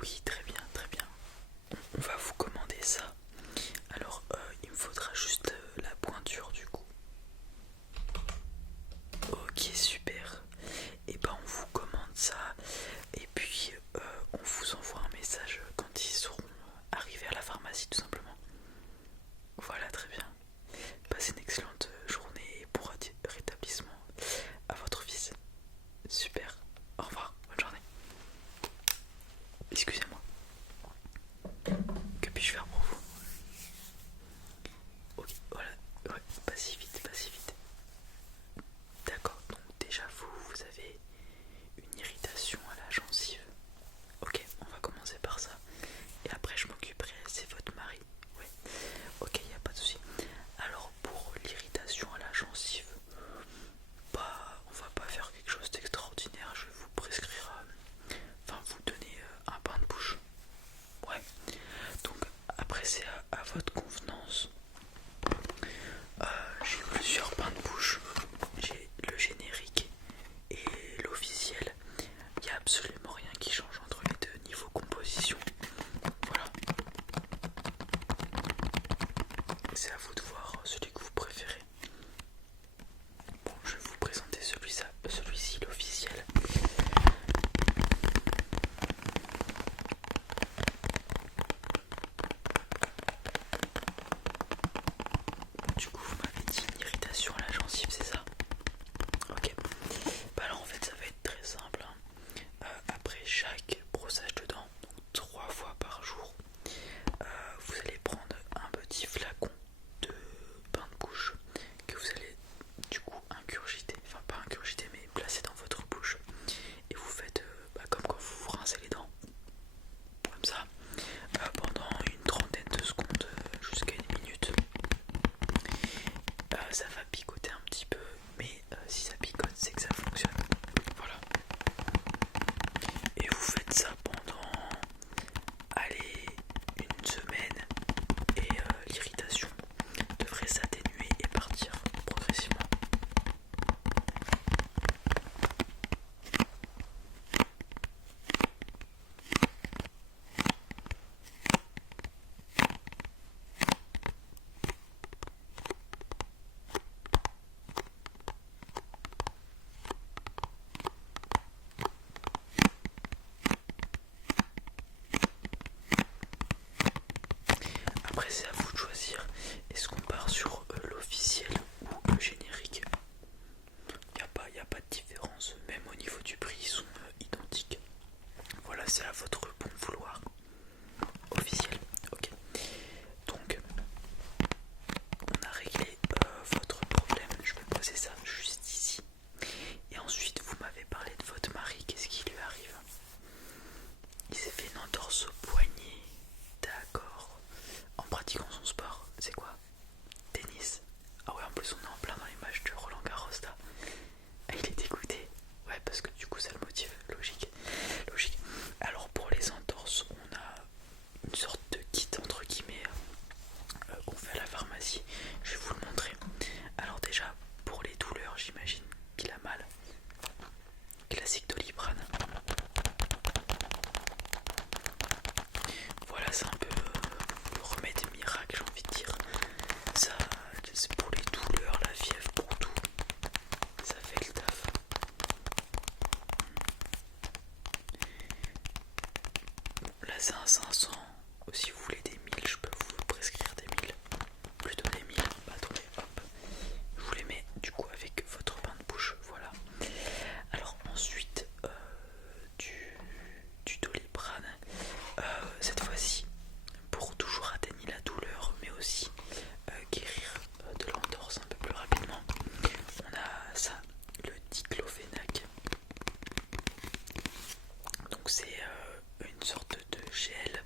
Oui, très bien, très bien. On va vous commander ça. Alors, il me faudra juste la pointure du coup. Ok, super. Et ben on vous commande ça et puis on vous envoie un message quand ils seront arrivés à la pharmacie tout simplement. Voilà, très bien. Passez une excellente journée et bon rétablissement à votre fils. Super. Au revoir, bonne journée. Excusez-moi. Que puis-je faire pour vous? Ok, voilà. Ouais, pas si vite, pas si vite. D'accord, donc déjà vous avez une irritation à la gencive. Ok, on va commencer par ça. Et après je m'occuperai, c'est votre mari. Ouais. Ok, y a pas de souci. Alors pour l'irritation à la gencive, bah on va pas faire quelque chose d'extraordinaire. Je vais vous prescrire, enfin vous donner un bain de bouche. Ouais. Donc après c'est à votre convenance. J'ai plusieurs bains de bouche. J'ai le générique et l'officiel. Il n'y a absolument rien qui change entre les deux niveau composition. Voilà. C'est à vous de voir celui que vous préférez. Bon, je vais vous présenter celui-ci, l'officiel. Du coup, vous m'avez dit une irritation à la gencive, c'est ça? Ok. Bah alors en fait, ça va être très simple, hein. Après chaque brossage de dents, donc 3 fois par jour, vous allez prendre un petit flacon de bain de bouche que vous allez du coup ingurgiter, enfin pas ingurgiter mais placer dans votre bouche et vous faites comme quand vous vous rincez les dents, comme ça, pendant une trentaine de secondes jusqu'à une minute. Ça va picoter un petit peu, mais si ça picote c'est que ça fonctionne. Voilà. Et vous faites ça pendant, allez, une semaine et l'irritation devrait s'atténuer et partir progressivement. Après c'est à vous de choisir, est-ce qu'on part sur l'officiel ou le générique? Y a pas de différence, même au niveau du prix ils sont identiques. Voilà, c'est à votre bon vouloir. Officiel, ok. Donc on a réglé votre problème, je vais poser ça juste ici. Et ensuite vous m'avez parlé de votre mari, qu'est-ce qui lui arrive? Il s'est fait une entorse au poignet, d'accord. En pratiquant son sport, c'est quoi? Tennis. Ah ouais, en plus on est en plein dans les matchs de Roland Garros là. Ah, il est dégoûté. Ouais, parce que du coup ça le motive, logique. Logique. Alors pour les entorses, on a une sorte de kit entre guillemets qu'on fait à la pharmacie. Je vais vous le montrer. Alors déjà, pour les douleurs, j'imagine qu'il a mal. Classique Doliprane. Voilà, c'est un peu le remède miracle, j'ai envie de dire. Ça, c'est pour les douleurs, la fièvre, pour tout. Ça fait le taf. Là, c'est un 500. Si vous voulez des 1000, je peux vous prescrire des 1000. Plutôt des 1000. Bah, attendez, hop. Je vous les mets du coup avec votre bain de bouche. Voilà. Alors, ensuite, du Doliprane. Cette fois-ci, pour toujours atténuer la douleur, mais aussi guérir de l'entorse un peu plus rapidement. On a ça, le diclofénac. Donc c'est une sorte de gel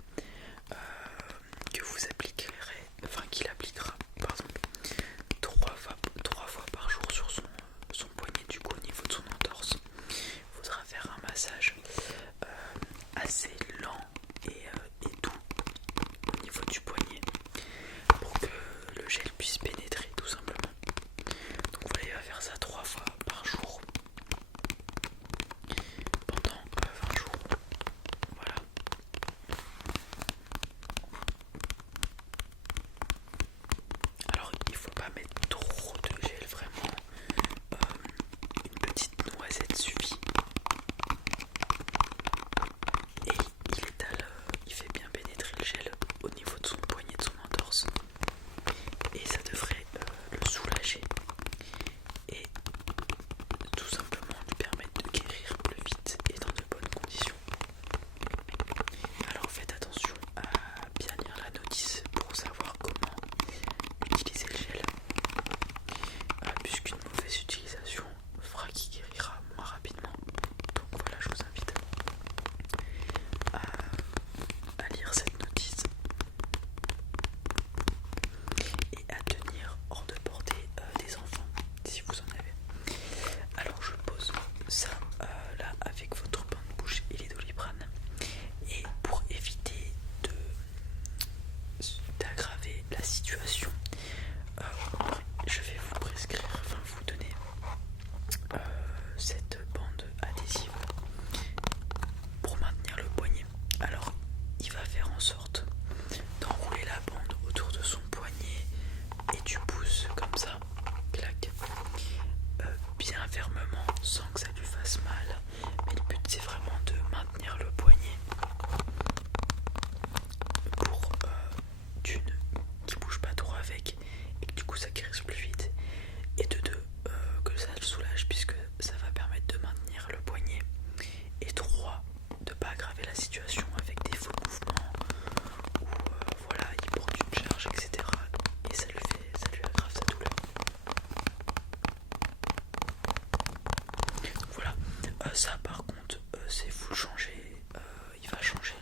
Alors il va faire en sorte d'enrouler la bande autour de son poignet et tu pousses comme ça, clac, bien fermement sans que ça lui fasse mal. Mais le but c'est vraiment de maintenir le poignet pour d'une qui bouge pas trop avec et que du coup ça guérisse plus vite, et de deux que ça le soulage puisque ça va permettre de maintenir le poignet, et trois de pas aggraver la situation avec des faux mouvements où voilà il porte une charge etc et ça lui aggrave sa douleur. Voilà, ça par contre c'est vous le changer, il va changer